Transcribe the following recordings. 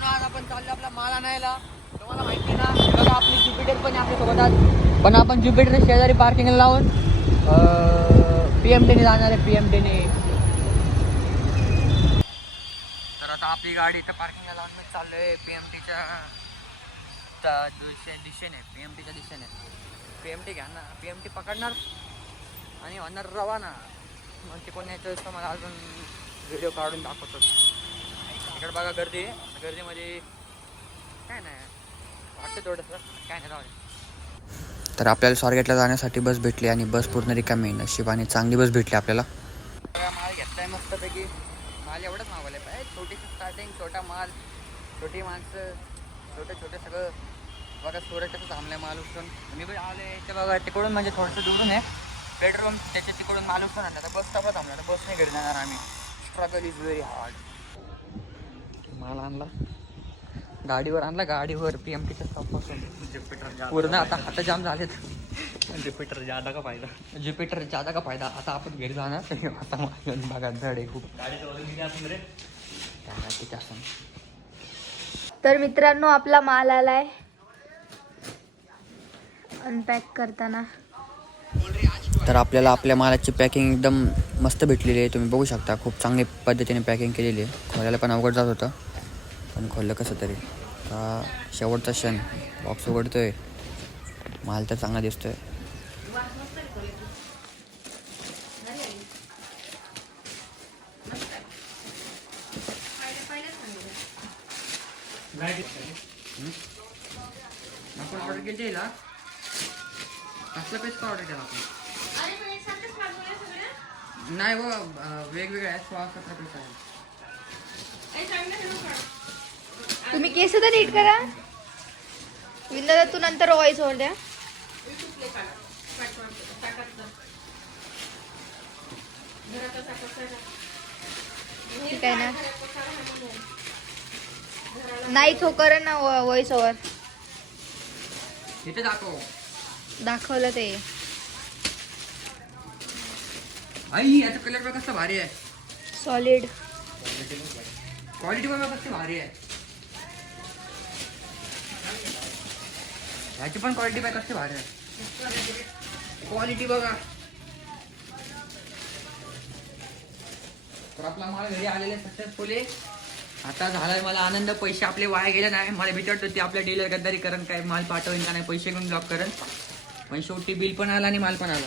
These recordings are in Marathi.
मित्रांनो आज आपण चाललो आपला माल आणायला. तुम्हाला माहिती ना हे बघा आपली ज्युपिटर पण आपल्या सोबत आज. पण आपण ज्युपिटर शेजारी पार्किंगला लावून PMTने जाणार आहे. PMTने तर आता आपली गाडी इथं पार्किंगला लावून मी चाललोय PMTच्या दिशेने. PMTच्या दिशेने PMT घ्या ना. PMT पकडणार आणि होणार रवाना. मग ते कोण यायचं असतं मला अजून व्हिडिओ काढून दाखवतो. इकडे बघा गर्दीमध्ये काय नाही वाटतं थोडंसं काय नाही राहू. तर आपल्याला स्वारगेटला जाण्यासाठी बस भेटली आणि बस पूर्ण रिकामी. नशिबाने चांगली बस भेटली आपल्याला. माल घेतलाय मस्तपैकी. माल एवढंच मागवलं पाहिजे. छोटीशी स्टार्टिंग, छोटा माल, छोटी माणसं, छोटे सगळं बघा. सुरत कसं थांबलं आहे माल उचलून. मी पण आले ते बघा तिकडून म्हणजे थोडंसं दुरून आहे पेट्रोल त्याच्या तिकडून माल उचलून आणला. तर बस स्टॉपला थांबला. तर बस नाही घरी जाणार आम्ही. Struggle is very hard. माल आणला गाडीवर आणला गाडीवर PMTच्या स्टॉपपासून. पूर्ण आता हात जाम झालेत. ज्युपिटर ज्यादा का फायदा. आता आपण घरी जाणार. आता बघा धड आहे खूप. तर मित्रांनो आपला माल आलाय अनपॅक करताना. तर आपल्याला आपल्या मालाची पॅकिंग एकदम मस्त भेटलेली आहे. तुम्ही बघू शकता खूप चांगली पद्धतीने पॅकिंग केलेली आहे. खोलायला पण अवघड जात होतं पण खोललं कसं तरी. का शेवटचा क्षण बॉक्स उघडतोय. माल तर चांगला दिसतोय. आपण ऑर्डर केली ना कसलं पेस्ट ऑर्डर केला आपण. नाही व वेगवेगळे आहेत. 16-17 पीस आहेत. तुम्ही केस तर नीट करा. विंदा तू नंतर वॉइस ओव्हर द्या. ठीक आहे ना. नाही तो कर ना वॉइस ओव्हर. इथे दाखवलं ते. आई याचा कलर बघ कसं भारी आहे. सॉलिड क्वालिटी बघा कसं भारी आहे. ह्याची पण क्वालिटी बघा कसं भारी आहे. क्वालिटी बघा. तर आपला माल घरी आलेला सक्सेसफुली. आता झालाय मला आनंद. पैसे आपले वाया गेले नाही. मला भीती वाटत होती आपल्या डीलर गद्दारी करण काय माल पाठवेन का नाही पैसे घेऊन ब्लॉक करण. पण शेवटी बिल पण आला आणि माल पण आला.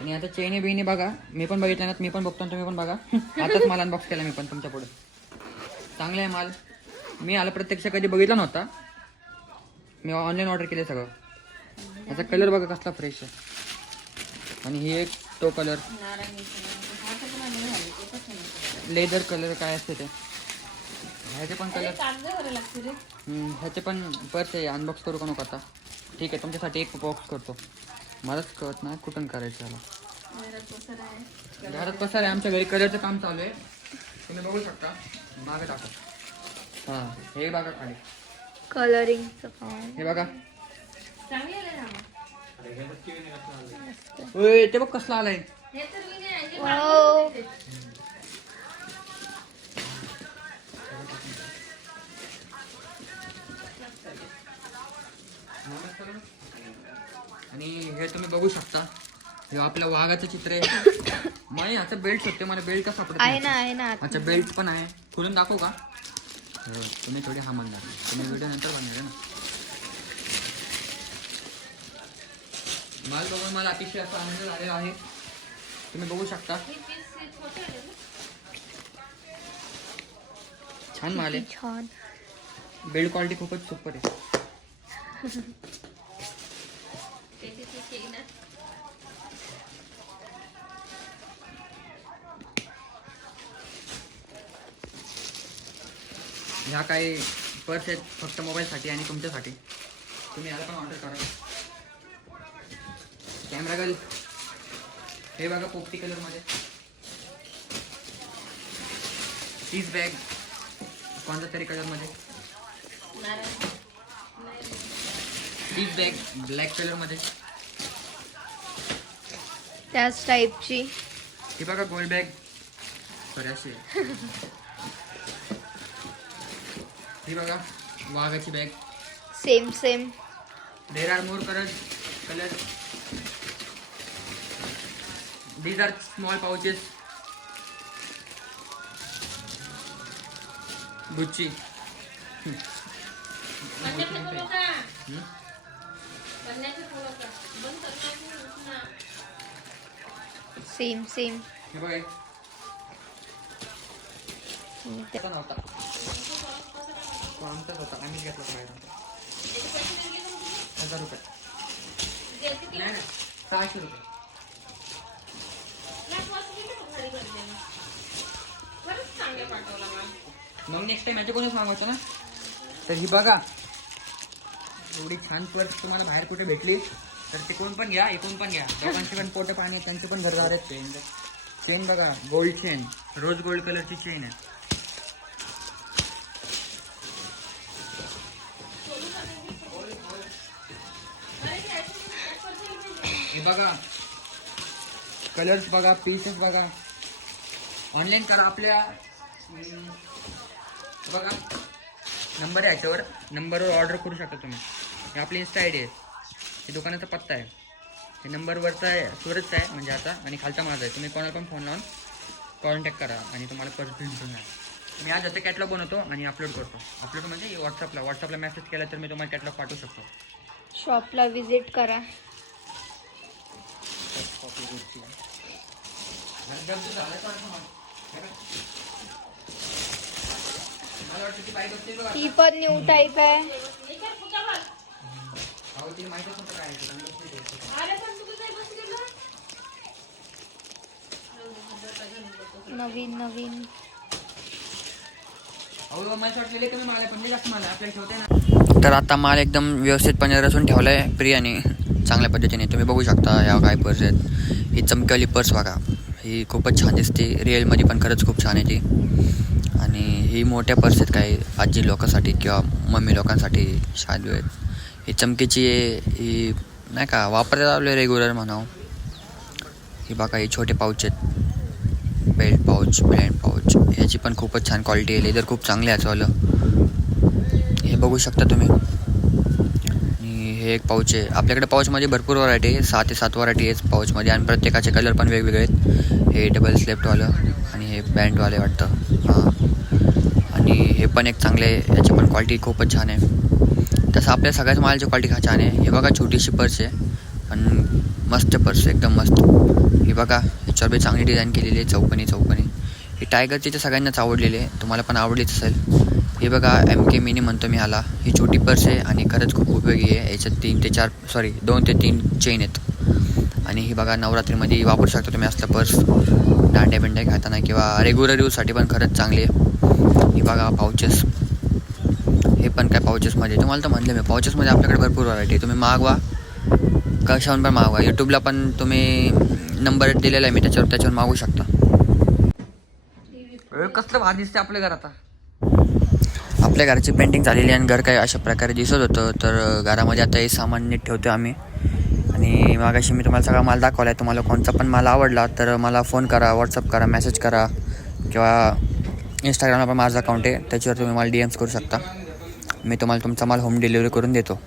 आणि आता चेनी बिनी बघा. मी पण बघितलं ना. मी पण बघतो तुम्ही पण बघा. आताच माल अनबॉक्स केला मी पण तुमच्या पुढे. चांगला आहे माल. मी आला प्रत्यक्ष कधी बघितला नव्हता. मी ऑनलाईन ऑर्डर केले सगळं. याचा कलर बघा कसला फ्रेश आहे. आणि ही एक तो कलर लेदर कलर काय असते ते. ह्याचे पण कलर ह्याचे पण पर्स आहे. अनबॉक्स करू का नको आता. ठीक आहे तुमच्यासाठी एक बॉक्स करतो. मलाच कळत नाही कुठून करायचं याला. घरात पसार आहे. आमच्या घरी कलरचं काम चालू आहे. तुम्ही बघू शकता. मागे टाका. हां हे बघा खाली कलरिंगचं काम. हे बघा. ते बघ कसला आलाय. वाव. आणि हे तुम्ही बघू शकता. हे आपल्या वाघाचं चित्र आहे. मला याचा बेल्ट होते. मला बेल्ट का सापडत आहे ना. अच्छा बेल्ट पण आहे. खोलून दाखवू का. तुम्ही थोडी हा म्हणणार. तुम्ही व्हिडिओ नंतर बनणार ना. माल बघून मला अतिशय असा आनंद झालेला आहे. तुम्ही बघू शकता. छान माल आहे. छान. बिल्ड क्वालिटी खूपच सुपर आहे. ह्या काही पर्स आहेत फक्त मोबाईलसाठी आणि तुमच्यासाठी. तुम्ही याला पण ऑर्डर करा. कॅमेरा गर्ल हे बघा पोपटी कलरमध्ये. तीच बॅग कोणत्या तरी कलरमध्ये. तीच बॅग ब्लॅक कलरमध्ये. त्याच टाईपची ही बघा गोल्ड बॅग. बऱ्याचशी ही बघा वाघाची bag. Same same. There are more colour. These are small pouches. Gucci. Same same. हे बघा त्याचा नव्हता तो आमचाच होता आम्ही घेतला बाहेर 1000 रुपये नाही 600 रुपये. मग नेक्स्ट टाइम याच्याकडूनच मागवायचं ना. तर ही बघा एवढी छान पर्स तुम्हाला बाहेर कुठे भेटली तर ते कोण पण घ्या इकडून पण घ्या. दोघांचे पण पोटे पाणी त्यांचे पण घरदार आहेत. चेन बघा गोल्ड चेन रोज गोल्ड कलरची चेन आहे. हे बघा कलर्स बघा पीसेस बघा. ऑनलाईन करा आपल्या बघा नंबर आहे याच्यावर नंबरवर ऑर्डर करू शकता तुम्ही. हे आपली इन्स्टा आय डी आहे. हे दुकानाचा पत्ता आहे. हे नंबरवरचा आहे सुरतचा आहे म्हणजे आता आणि खालचा माझा आहे. तुम्ही कोणाला पण फोन लावून कॉन्टॅक्ट करा आणि तुम्हाला पर्स भेटून जाईल. मी आज आता कॅटलॉग बनवतो आणि अपलोड करतो. अपलोड म्हणजे व्हॉट्सअपला मेसेज केला तर मी तुम्हाला कॅटलॉग पाठवू शकतो. शॉपला विजिट करा. ही पण न्यू टाईप आहे. नवीन नवीन. तर आता माल एकदम व्यवस्थितपणे रचून ठेवला आहे प्रियाने चांगल्या पद्धतीने. तुम्ही बघू शकता ह्या काय पर्स आहेत. ही चमकीवाली पर्स बघा ही खूपच छान दिसते. रिअलमध्ये पण खरंच खूप छान आहे ती. आणि ही मोठ्या पर्स आहेत काही आजी लोकांसाठी किंवा मम्मी लोकांसाठी शादी आहेत. ही चमकीची आहे. ही नाही का वापरता आले रेग्युलर म्हणावं. ही बघा ही छोटे पाऊच आहेत. बेल्ट पाऊच ब्लँड पाऊच ह्याची पण खूपच छान क्वालिटी आहे. लेदर खूप चांगले आहे याचंवालं. हे बघू शकता तुम्ही. आणि हे एक पाऊच आहे. आपल्याकडे पाऊचमध्ये भरपूर व्हरायटी आहे. 6 ते 7 व्हरायटी आहे पाऊचमध्ये आणि प्रत्येकाचे कलर पण वेगवेगळे आहेत. हे डबल स्लेप्टवालं आणि हे बँडवाले वाटतं हां. आणि हे पण एक चांगले याची पण क्वालिटी खूपच छान आहे. तसं आपल्या सगळ्याच मालाची क्वालिटी छान आहे. हे बघा छोटीशी पर्स आहे पण मस्त पर्स एकदम मस्त. हे बघा ह्याच्यावर बी चांगली डिझाईन केलेली आहे चौकनी. ही टायगरची तर सगळ्यांनाच आवडलेली आहे. तुम्हाला पण आवडलीच असेल. हे बघा MK मिनी म्हणतो मी ह्याला. ही छोटी पर्स आहे आणि खरंच खूप उपयोगी आहे. याच्यात 2 ते 3 चेन आहेत. आणि ही बघा नवरात्रीमध्ये वापरू शकता तुम्ही असलं पर्स दांड्या बिंड्या खाताना किंवा रेग्युलर यूजसाठी पण खरंच चांगली आहे. ही बघा पाऊचेस. हे पण काय पाऊचेसमध्ये तुम्हाला तर म्हटलं मी पाऊचेसमध्ये आपल्याकडे भरपूर व्हरायटी. तुम्ही मागवा कशावरून पण मागवा. यूट्यूबला पण तुम्ही नंबर दिलेला आहे मी त्याच्यावर मागवू शकता. कसलं भारी दिसते आपल्या घरात. आपल्या घराची पेंटिंग झालेली आणि घर काय अशा प्रकारे दिसत होतं. तर घरामध्ये आता हे सामान नीट ठेवतो आम्ही. आणि मागाशी मी तुम्हाला सगळा माल दाखवला आहे. तुम्हाला कोणता पण माल आवडला तर मला फोन करा व्हॉट्सअप करा मेसेज करा किंवा इंस्टाग्रामला पण माझं अकाउंट आहे त्याच्यावर तुम्ही मला DMs करू शकता. मी तुम्हाला तुमचा माल होम डिलिव्हरी करून देतो.